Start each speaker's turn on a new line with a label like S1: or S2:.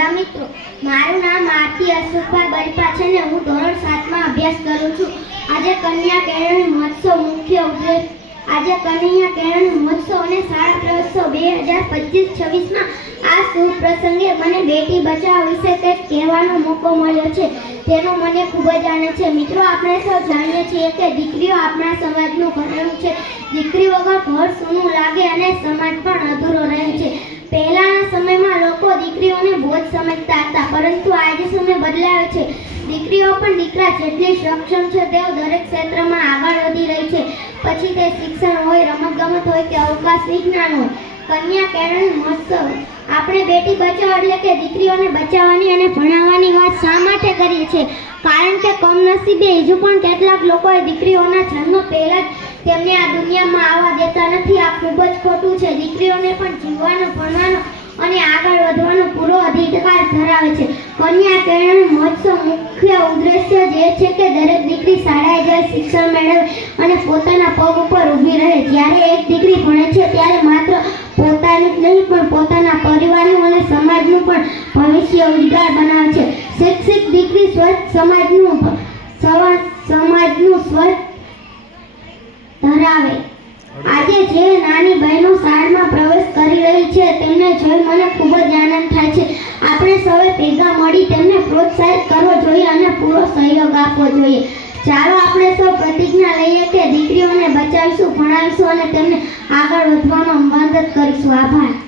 S1: વાલા મિત્રો, મારું નામ આરતી અશોકભાઈ બલપા છે ને હું ધોરણ સાતમાં અભ્યાસ કરું છું. આજે કન્યા કેળવણી મહોત્સવ મુખ્ય ઉદ્દેશ, આજે કન્યા કેળવણી મહોત્સવ અને શાળા પ્રવેશોત્સવ બે હજાર પચીસ છવ્વીસમાં આ શુભ પ્રસંગે મને બેટી બચાવ વિશે કંઈક કહેવાનો મોકો મળ્યો છે. તેનો મને ખૂબ જ આનંદ છે. મિત્રો, આપણે સૌ જાણીએ છીએ કે દીકરીઓ આપણા સમાજનું ઘરેણું છે. દીકરી વગર ઘર સૂનું લાગે અને સમાજ પણ અધૂરો રહે સમજતા હતા. પરંતુ આજે સમય બદલાયો છે. દીકરીઓ પણ દીકરા જેટલી સક્ષમ છે, તેઓ દરેક ક્ષેત્રમાં આગળ વધી રહી છે. પછી તે શિક્ષણ હોય, રમતગમત હોય કે અવકાશ વિજ્ઞાન હોય. કન્યા કેળવણી મહોત્સવ. આપણે બેટી બચાવ એટલે કે દીકરીઓને બચાવવાની અને ભણાવવાની વાત શા માટે કરીએ છીએ? કારણ કે કમનસીબે હજુ પણ કેટલાક લોકોએ દીકરીઓના જન્મ પહેલાં જ તેમને આ દુનિયામાં આવવા દેતા નથી. આ ખૂબ જ ખોટું છે. દીકરીઓને પણ જીવવાનો, ભણવાનો અને આગળ વધવાનો પૂરો અધિકાર ધરાવે છે. કન્યા કેળવણી મહોત્સવ મુખ્ય ઉદ્દેશ્ય જે છે કે દરેક દીકરી શાળાએ જાય શિક્ષણ મેળવે અને પોતાના પગ ઉપર ઊભી રહે. જ્યારે એક દીકરી ભણે છે, ત્યારે માત્ર પોતાનું જ નહીં, પણ પોતાના પરિવારનું અને સમાજનું પણ ભવિષ્ય ઉજ્જવળ બનાવે છે. શિક્ષિત દીકરી સ્વચ્છ સમાજનું સમાજનું સ્વચ્છ ધરાવે. આજે જે નાની બહેનો શાળામાં પ્રવેશ છે, તેમને જોઈ મને ખૂબ જ આનંદ થાય છે. આપણે સૌએ ભેગા મળી તેમને પ્રોત્સાહિત કરવો જોઈએ અને પૂરો સહયોગ આપવો જોઈએ. ચાલો આપણે સૌ પ્રતિજ્ઞા લઈએ કે દીકરીઓને બચાવીશું, ભણાવીશું અને તેમને આગળ વધવામાં મદદ કરીશું. આભાર.